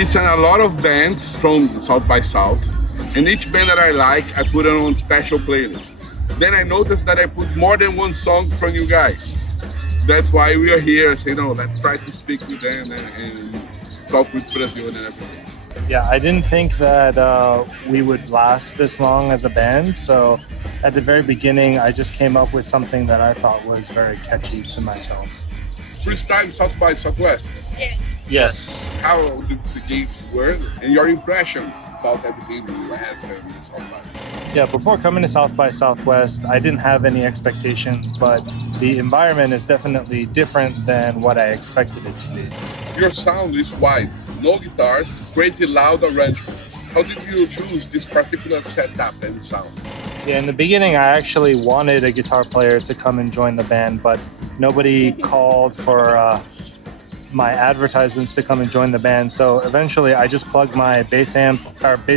listen a lot of bands from South by South, and each band that I like, I put it on special playlist. Then I noticed that I put more than one song from you guys. That's why we are here. I say, no, let's try to speak with them and talk with Brazil and everything. Yeah, I didn't think that we would last this long as a band. So at the very beginning, I just came up with something that I thought was very catchy to myself. First time South by Southwest. Yes. How the gigs were and your impression about everything in the US and South by. Yeah, before coming to South by Southwest, I didn't have any expectations, but the environment is definitely different than what I expected it to be. Your sound is wide, no guitars, crazy loud arrangements. How did you choose this particular setup and sound? Yeah, in the beginning, I actually wanted a guitar player to come and join the band, but nobody called for my advertisements to come and join the band. So eventually I just plugged my bass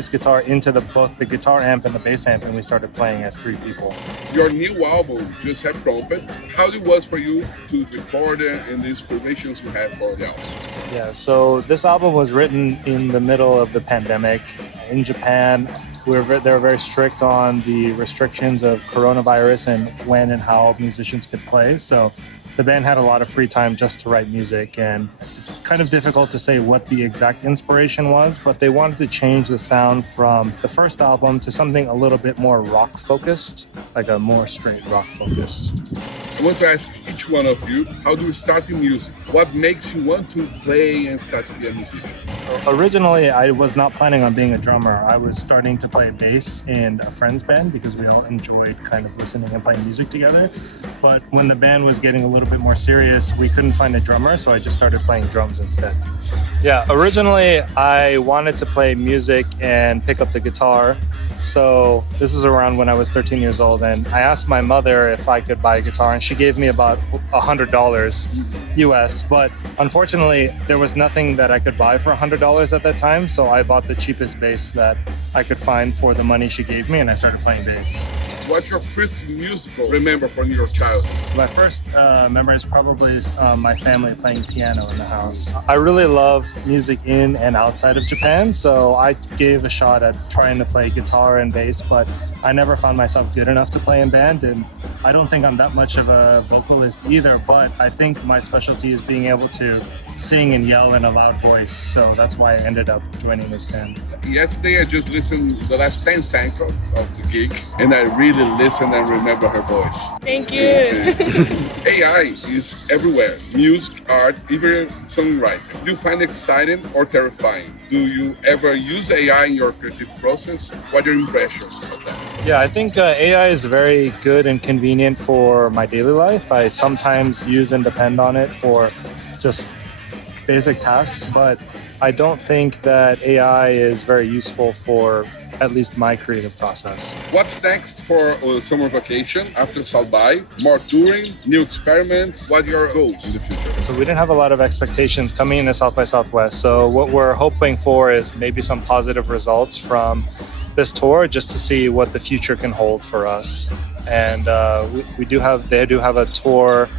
guitar into both the guitar amp and the bass amp, and we started playing as three people. Your new album just had trumpet. How it was for you to record it and the inspirations you had for the album? Yeah, so this album was written in the middle of the pandemic. In Japan, they were very strict on the restrictions of coronavirus and when and how musicians could play. So the band had a lot of free time just to write music, and it's kind of difficult to say what the exact inspiration was, but they wanted to change the sound from the first album to something a little bit more rock focused, like a more straight rock focused. I want to ask each one of you, how do you start in music? What makes you want to play and start to be a musician? Originally, I was not planning on being a drummer. I was starting to play bass in a friend's band because we all enjoyed kind of listening and playing music together. But when the band was getting a little bit more serious, we couldn't find a drummer, so I just started playing drums instead. Yeah, originally I wanted to play music and pick up the guitar. So this is around when I was 13 years old, and I asked my mother if I could buy a guitar, and she gave me about $100 US, but unfortunately there was nothing that I could buy for $100 at that time, so I bought the cheapest bass that I could find for the money she gave me, and I started playing bass. What's your first musical remember from your childhood? My first memory is probably my family playing piano in the house. I really love music in and outside of Japan, so I gave a shot at trying to play guitar and bass, but I never found myself good enough to play in band, and I don't think I'm that much of a vocalist either, but I think my specialty is being able to sing and yell in a loud voice, so that's why I ended up joining this band. Yesterday I just listened to the last 10 seconds of the gig, and I really listened and remember her voice. Thank you. AI is everywhere. Music, art, even songwriting. Do you find it exciting or terrifying? Do you ever use AI in your creative process? What are your impressions of that? Yeah, I think AI is very good and convenient for my daily life. I sometimes use and depend on it for just basic tasks, but I don't think that AI is very useful for at least my creative process. What's next for summer vacation after South by? More touring, new experiments? What are your goals in the future? So we didn't have a lot of expectations coming into South by Southwest. So what we're hoping for is maybe some positive results from this tour, just to see what the future can hold for us. And they do have a tour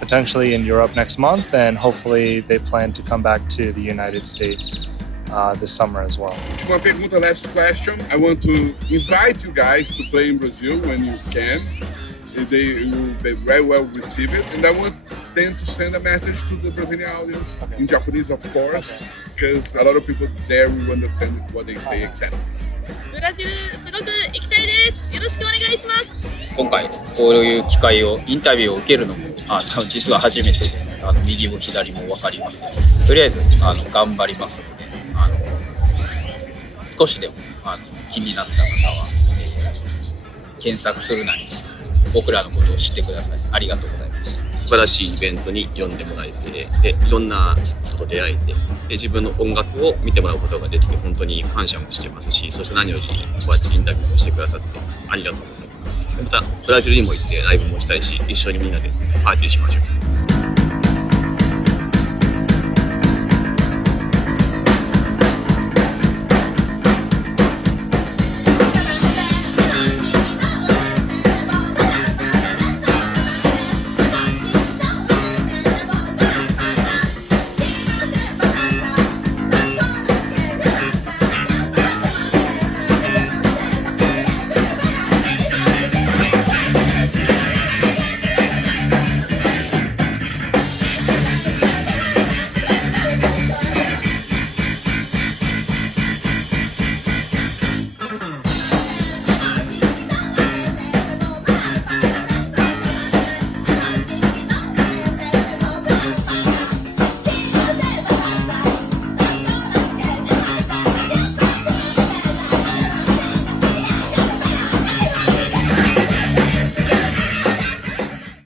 potentially in Europe next month, and hopefully they plan to come back to the United States this summer as well. Última pergunta, last question. I want to invite you guys to play in Brazil when you can. They will be very well received, and I want them to send a message to the Brazilian audience in Japanese, of course, because a lot of people there will understand what they say exactly. ブラジルすごく行きたいです。よろしくお願いします。今回こういう機会をインタビューを受けるのも実は初めてで、右も左も分かります。とりあえず頑張りますので、少しでも気になった方は、検索するなりして僕らのことを知ってください。ありがとうございます。素晴らしいイベントに呼んでもらえて、でいろんな人と出会えて、で自分の音楽を見てもらうことができて本当に感謝もしてますし、そして何よりこうやってインタビューをしてくださってありがとうございます。またブラジルにも行ってライブもしたいし、一緒にみんなでパーティーしましょう。